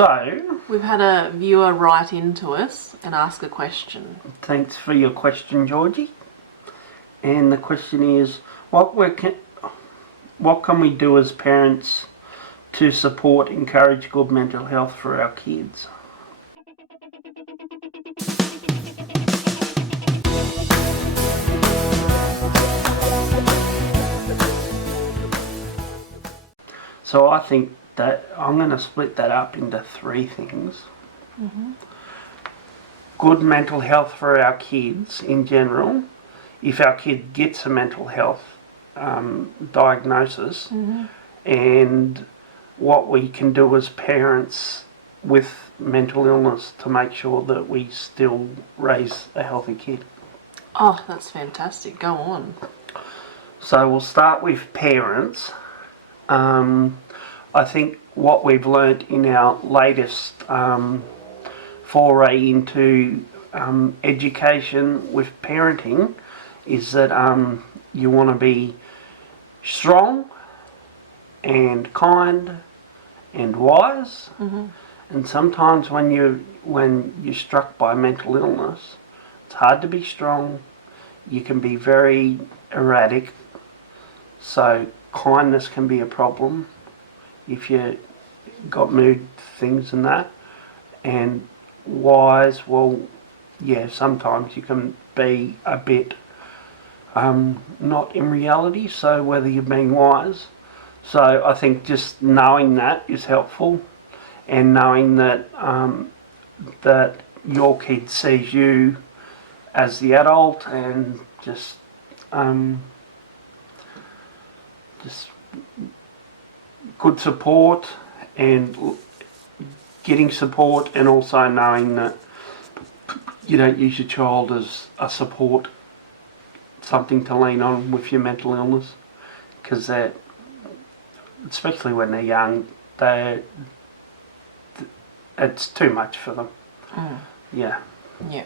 So, We've had a viewer write into us and ask a question. thanks for your question, Georgie. And the question is, what can we do as parents to support, encourage good mental health for our kids? So I think that I'm going to split that up into three things. Mm-hmm. Good mental health for our kids in general. If our kid gets a mental health diagnosis, Mm-hmm. and what we can do as parents with mental illness to make sure that we still raise a healthy kid. Oh, that's fantastic. Go on. So we'll start with parents. I think what we've learnt in our latest foray into education with parenting is that you want to be strong and kind and wise. Mm-hmm. And sometimes when you're struck by mental illness, it's hard to be strong. You can be very erratic. So kindness can be a problem if you got mood things and that. And wise, well, yeah, sometimes you can be a bit not in reality, so whether you're being wise. So I think just knowing that is helpful, and knowing that that your kid sees you as the adult, and just good support and getting support, and also knowing that you don't use your child as a support, something to lean on with your mental illness, because that, especially when they're young, it's too much for them. Yeah. Yeah.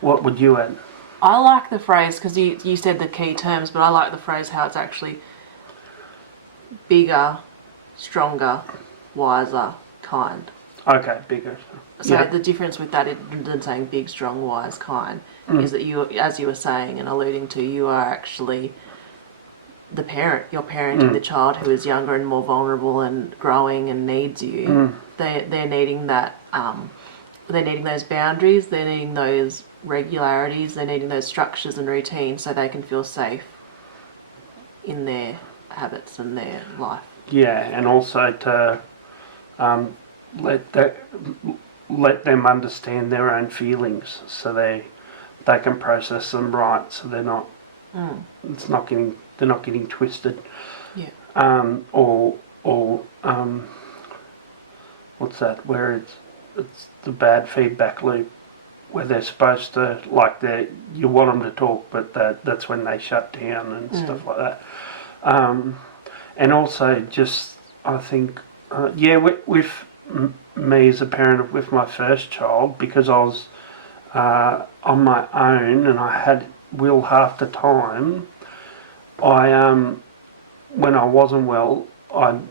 What would you add? I like the phrase, because you said the key terms, but I like the phrase how it's actually bigger, stronger, wiser, kind. Okay, bigger. So yeah. the difference with that than saying big, strong, wise, kind is that you, as you were saying and alluding to, you are actually the parent. You're parenting the child who is younger and more vulnerable and growing and needs you. They're needing that. They're needing those boundaries. They're needing those regularities. They're needing those structures and routines so they can feel safe in their habits and their life. Yeah, and also to let them understand their own feelings, so they can process them right, so they're not getting twisted. Yeah. Or what's that? Where it's the bad feedback loop, where they're supposed to, like, you want them to talk, but that's when they shut down and stuff like that. And also just, I think, with me as a parent with my first child, because I was on my own and I had Will half the time, when I wasn't well, I'd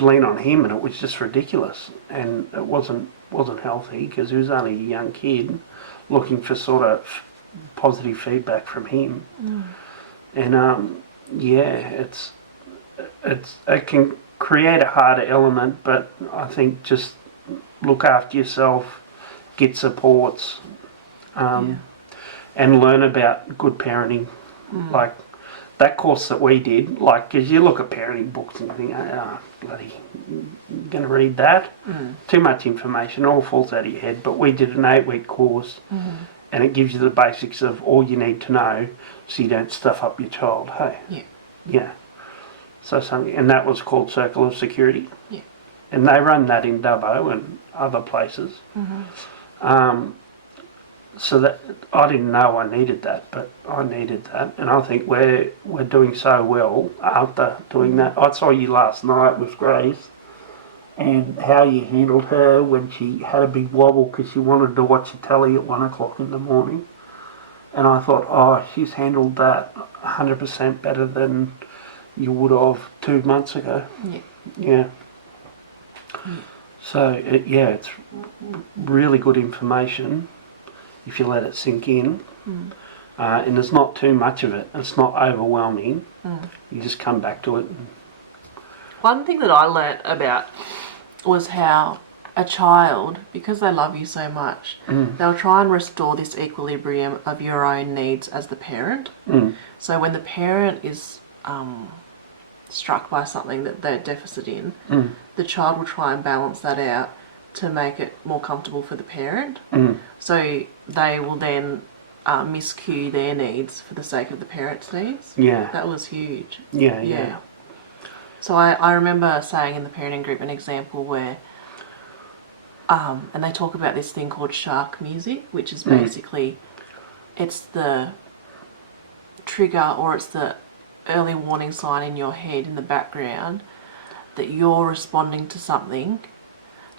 lean on him, and it was just ridiculous, and it wasn't healthy, because he was only a young kid looking for sort of positive feedback from him. And it can create a harder element, but I think just look after yourself, get supports, and learn about good parenting. Like that course that we did, like, because you look at parenting books and you think, bloody, you're going to read that? Too much information, all falls out of your head. But we did an 8-week course, and it gives you the basics of all you need to know, so you don't stuff up your child. Hey. Yeah. So something, and that was called Circle of Security. Yeah. And they run that in Dubbo and other places. So that I didn't know I needed that, but I needed that, and I think we're doing so well after doing that. I saw you last night with Grace, and how you handled her when she had a big wobble because she wanted to watch the telly at 1 o'clock in the morning. And I thought, oh, she's handled that 100% better than you would have 2 months ago. Yeah. Yeah. So, it's really good information if you let it sink in. And there's not too much of it. It's not overwhelming. You just come back to it. One thing that I learnt about was how a child, because they love you so much, they'll try and restore this equilibrium of your own needs as the parent. So when the parent is struck by something that they're deficit in, the child will try and balance that out to make it more comfortable for the parent. So they will then miscue their needs for the sake of the parent's needs. Yeah. That was huge. Yeah. So I remember saying in the parenting group an example where, and they talk about this thing called shark music, which is basically, it's the trigger or it's the early warning sign in your head in the background that you're responding to something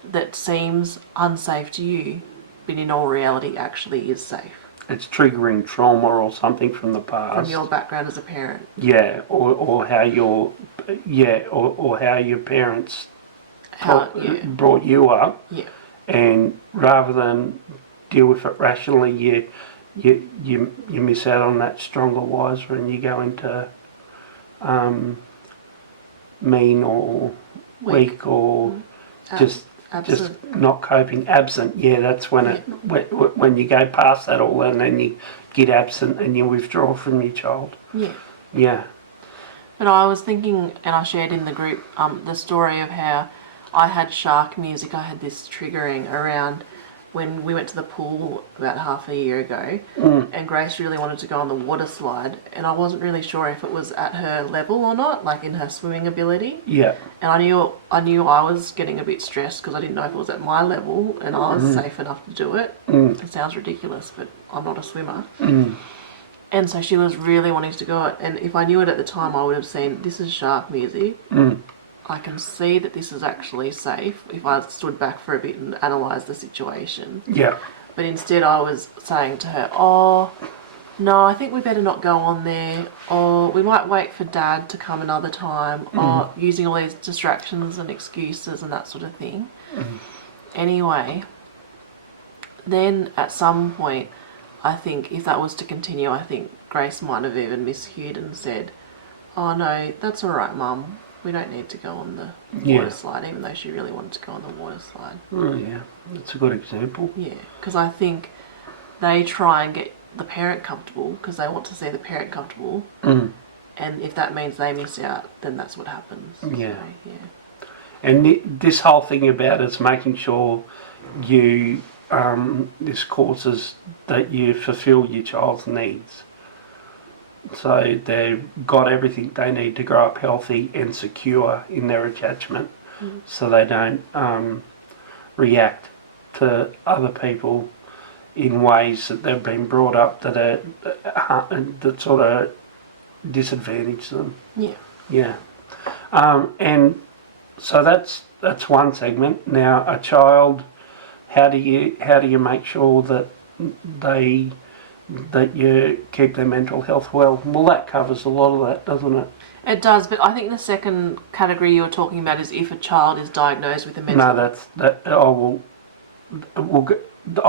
that seems unsafe to you, but in all reality actually is safe. It's triggering trauma or something from the past. From your background as a parent. Yeah, or how your or how your parents brought you up. Yeah. And rather than deal with it rationally, you miss out on that stronger, wiser, and you go into mean or weak or just not coping. Absent. Yeah, that's when when you go past that all, and then you get absent and you withdraw from your child. Yeah. But I was thinking, and I shared in the group the story of how I had shark music. I had this triggering around when we went to the pool about half a year ago, and Grace really wanted to go on the water slide, and I wasn't really sure if it was at her level or not, like in her swimming ability. Yeah. And I knew I was getting a bit stressed because I didn't know if it was at my level and I was safe enough to do it. It sounds ridiculous, but I'm not a swimmer. And so she was really wanting to go it, and if I knew it at the time, I would have seen this is shark music. I can see that this is actually safe if I stood back for a bit and analysed the situation. Yeah. But instead I was saying to her, oh, no, I think we better not go on there, or we might wait for Dad to come another time, or using all these distractions and excuses and that sort of thing. Anyway, then at some point, I think if that was to continue, I think Grace might have even miscued and said, oh no, that's all right, Mum. We don't need to go on the water slide, even though she really wanted to go on the water slide. Oh, yeah. That's a good example. Yeah, because I think they try and get the parent comfortable because they want to see the parent comfortable. And if that means they miss out, then that's what happens. Yeah. So, yeah. And this whole thing about it's making sure you, this causes that you fulfill your child's needs. So they've got everything they need to grow up healthy and secure in their attachment, so they don't react to other people in ways that they've been brought up that that sort of disadvantage them. Yeah. And so that's one segment. Now, a child, how do you make sure that you keep their mental health well? Well, that covers a lot of that, doesn't it? It does, but I think the second category you were talking about is if a child is diagnosed with a mental... No, that's that. I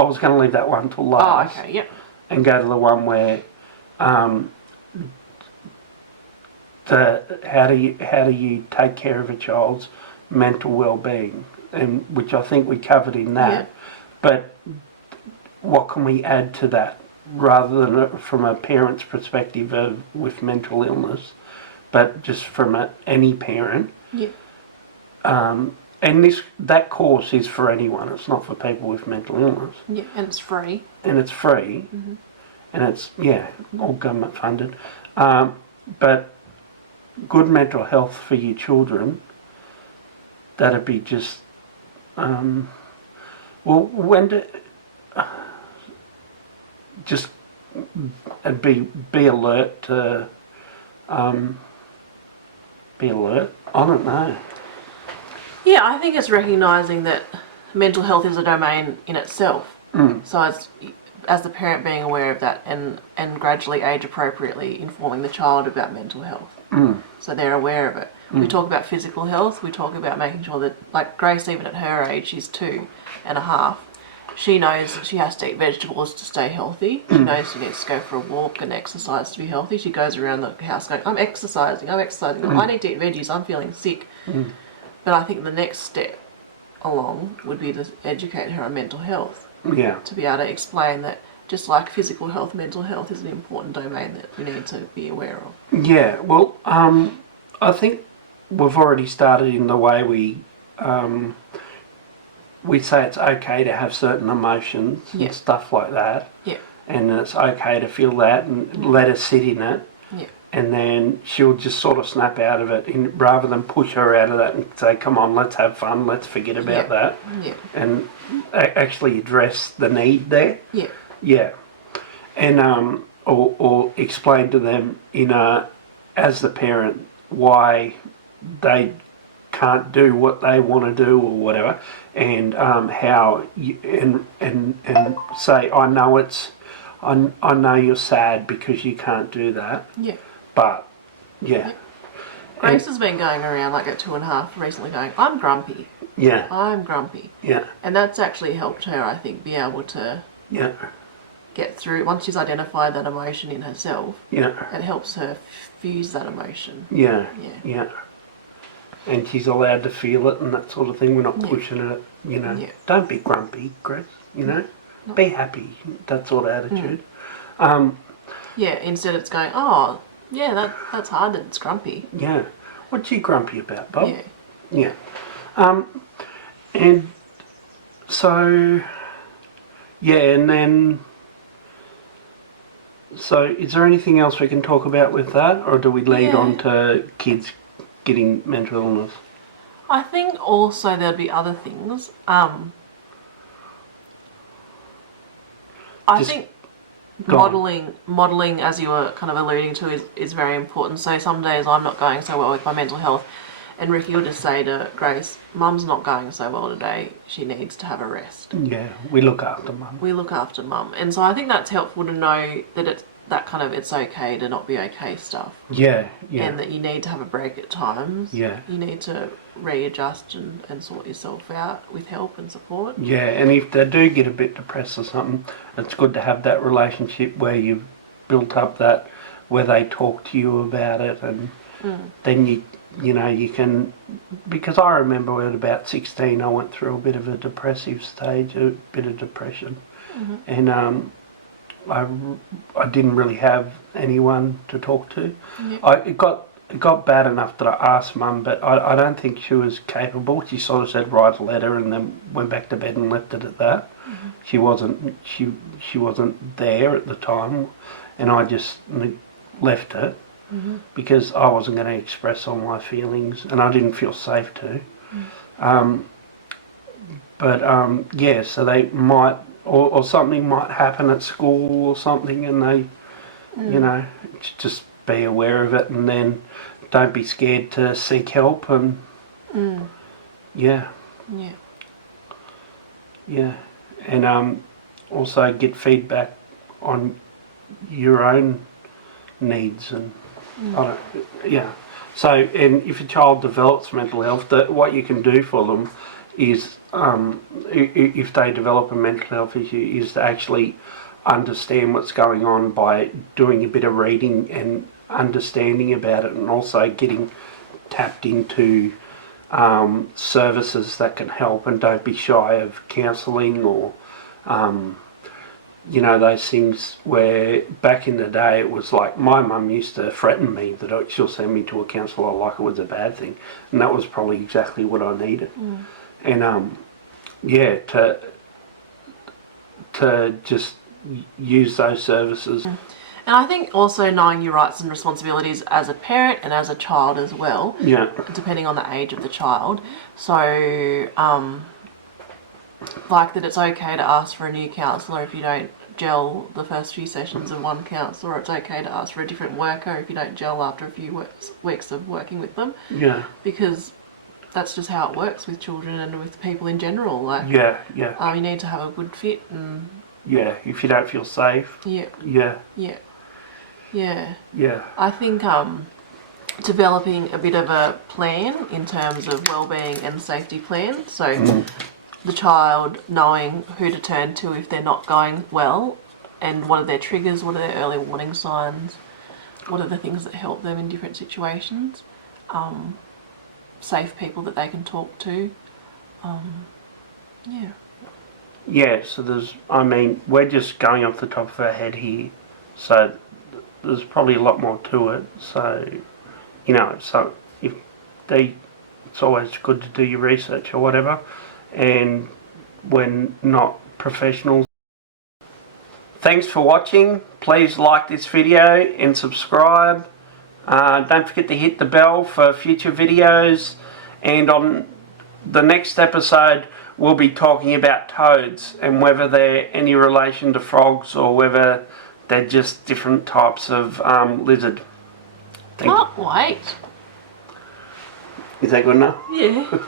was going to leave that one till last. Oh, okay, yep. And go to the one where, how do you take care of a child's mental well-being, and which I think we covered in that. Yep. But what can we add to that? Rather than from a parent's perspective with mental illness, but just from any parent. Yeah. And that course is for anyone. It's not for people with mental illness. Yeah, and it's free. And it's free. And it's, all government funded. But good mental health for your children, that'd be just, just be alert to be alert. I don't know. Yeah, I think it's recognising that mental health is a domain in itself. So as the parent being aware of that and gradually age appropriately informing the child about mental health. So they're aware of it. We talk about physical health. We talk about making sure that, like Grace, even at her age, she's 2.5. She knows she has to eat vegetables to stay healthy. She knows she needs to go for a walk and exercise to be healthy. She goes around the house going, I'm exercising. I need to eat veggies. I'm feeling sick. But I think the next step along would be to educate her on mental health. Yeah. To be able to explain that just like physical health, mental health is an important domain that we need to be aware of. Yeah, well, I think we've already started in the way we say it's okay to have certain emotions and stuff like that. Yeah. And it's okay to feel that and let her sit in it. Yeah. And then she'll just sort of snap out of it rather than push her out of that and say, come on, let's have fun, let's forget about that. Yeah. And actually address the need there. Yeah. Yeah. And or explain to them as the parent why they can't do what they want to do or whatever, and how you, and say, I know you're sad because you can't do that. Yeah. But yeah. Grace has been going around like at 2.5 recently going, I'm grumpy. Yeah. I'm grumpy. Yeah. And that's actually helped her, I think, be able to get through. Once she's identified that emotion in herself, it helps her fuse that emotion. Yeah. And she's allowed to feel it and that sort of thing. We're not pushing it, Don't be grumpy, Grace, Be happy, that sort of attitude. Instead it's going, oh, yeah, that's hard that it's grumpy. Yeah. What's she grumpy about, Bob? Yeah. And so, and then, so is there anything else we can talk about with that, or do we lead on to kids getting mental illness? I think also there'd be other things. I think modelling, as you were kind of alluding to, is very important. So some days I'm not going so well with my mental health, and Ricky will just say to Grace, Mum's not going so well today, she needs to have a rest. Yeah, we look after Mum. We look after Mum. And so I think that's helpful to know that it's okay to not be okay stuff. Yeah. And that you need to have a break at times. Yeah. You need to readjust and sort yourself out with help and support. Yeah, and if they do get a bit depressed or something, it's good to have that relationship where you've built up that, where they talk to you about it, and then you can, because I remember at about 16 I went through a bit of a depressive stage, a bit of depression, and I didn't really have anyone to talk to. It got bad enough that I asked Mum, but I don't think she was capable. She sort of said write a letter and then went back to bed and left it at that. She wasn't there at the time, and I just left it because I wasn't going to express all my feelings, and I didn't feel safe to. So they might, or something might happen at school or something, and they, just be aware of it, and then don't be scared to seek help, and and also get feedback on your own needs, and So, and if a child develops mental health, what you can do for them is, if they develop a mental health issue, is to actually understand what's going on by doing a bit of reading and understanding about it, and also getting tapped into services that can help, and don't be shy of counselling or those things where back in the day it was like my mum used to threaten me that she'll send me to a counsellor like it was a bad thing, and that was probably exactly what I needed. And to just use those services. And I think also knowing your rights and responsibilities as a parent and as a child as well, depending on the age of the child. So like that it's okay to ask for a new counsellor if you don't gel the first few sessions of one counsellor, or it's okay to ask for a different worker if you don't gel after a few weeks of working with them. Because that's just how it works with children and with people in general. Like, you need to have a good fit, and if you don't feel safe. I think developing a bit of a plan in terms of wellbeing and safety plan. So the child knowing who to turn to if they're not going well, and what are their triggers, what are their early warning signs, what are the things that help them in different situations, safe people that they can talk to. Yeah. Yeah, so we're just going off the top of our head here, so there's probably a lot more to it. So, so it's always good to do your research or whatever, and we're not professionals. Thanks for watching. Please like this video and subscribe. Don't forget to hit the bell for future videos, and on the next episode we'll be talking about toads and whether they're any relation to frogs or whether they're just different types of lizard. Can't wait. Is that good enough? Yeah.